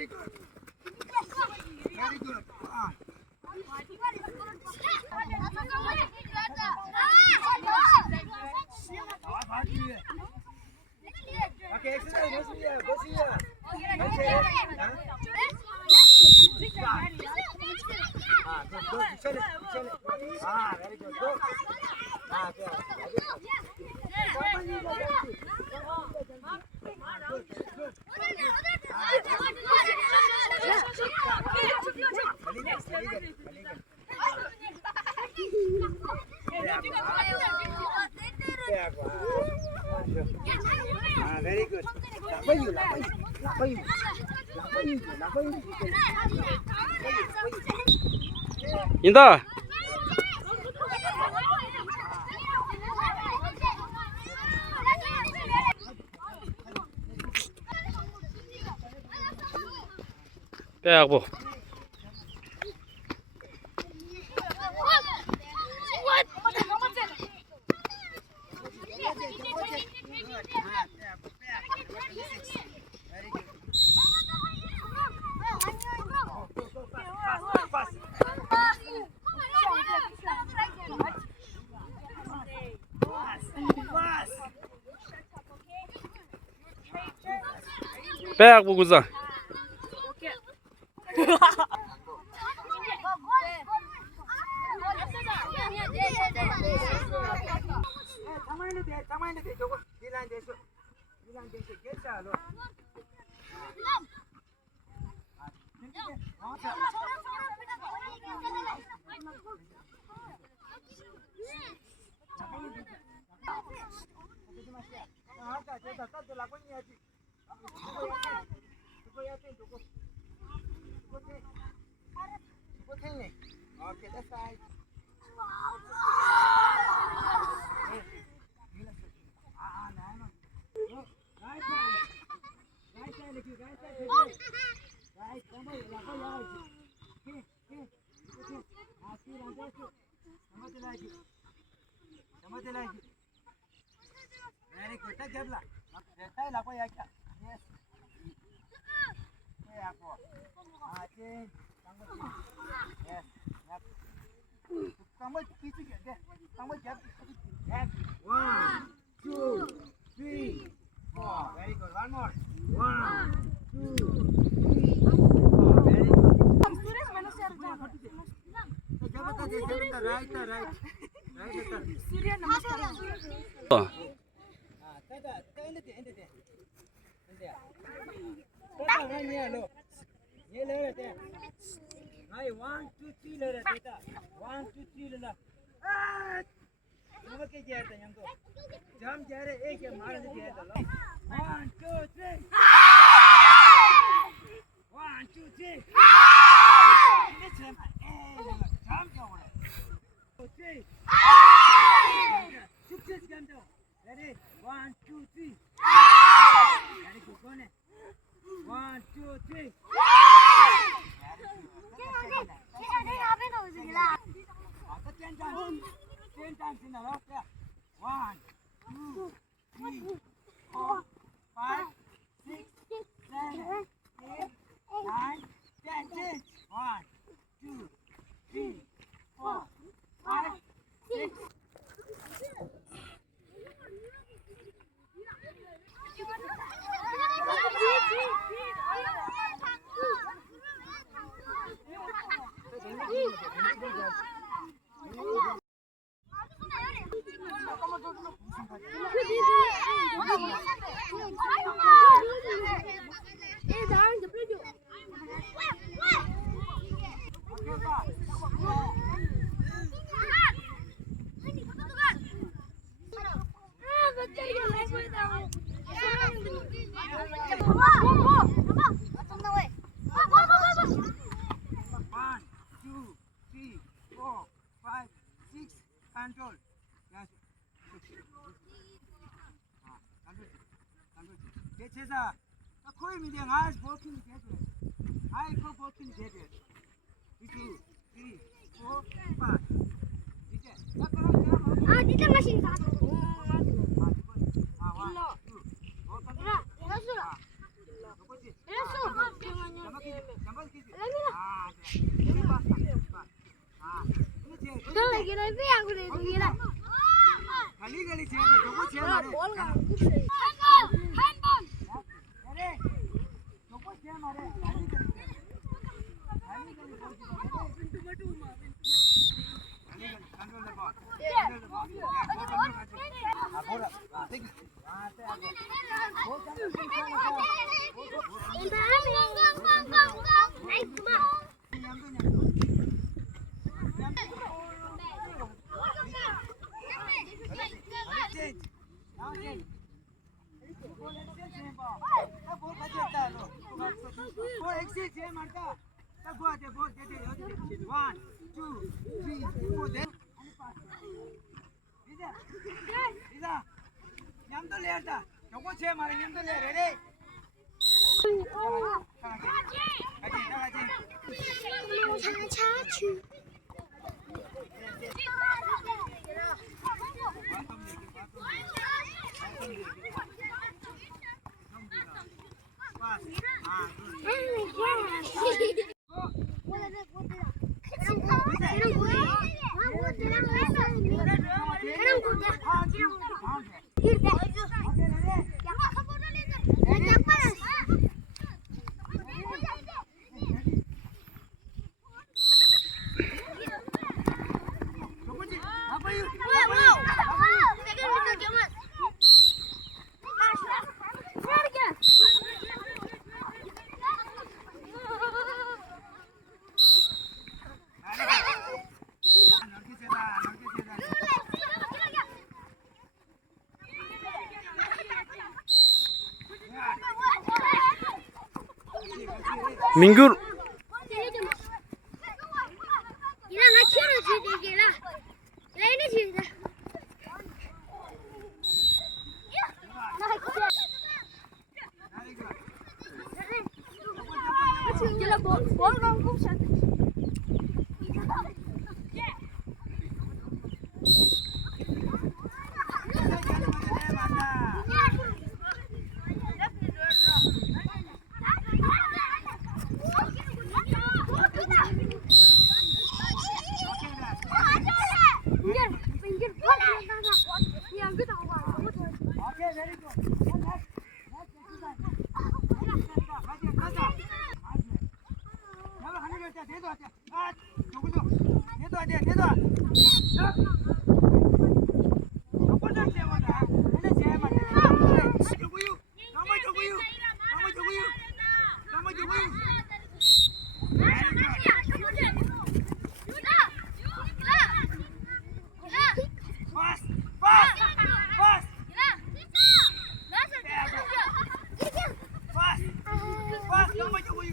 Very good. Very good. Okay, exercise. Go see here. Go see here. Go. Chale. Very good. Go. Very good. 인다. 빼하고. 빼하고 구자. Okay, that's right. Very good. Take care. Yes. Yes. One, two, three, four. Very good. One more. One, two, three, four. Very good. Right. 1, 2, 3 ले रहे बेटा 1, 2, 3 लेना नमक के जाए तो हमको जम जा रहे एक है मारने जाए तो 1, 2, 3 1, 2, 3 जम जाओ रे 2, 3 6 जम जाओ ready 1, 2, 3 very good go ne 1, 2, 3 10 times in a row. Yeah. 1, 2, 3, 4, 5, 6, 7, 8, 9, 10. 1, 2, 3, 4, 5, 6. Control. Yes. Get his a coin with your eyes walking together. I go walking together. 2, 3, 4, 5. Dito machine ka. One, two. ખાલી ગલી છે જોકો છે મારે અરે Joko છે મારે ખાલી ગલી કંટ્રોલ ધ બોલ 민규 दे दो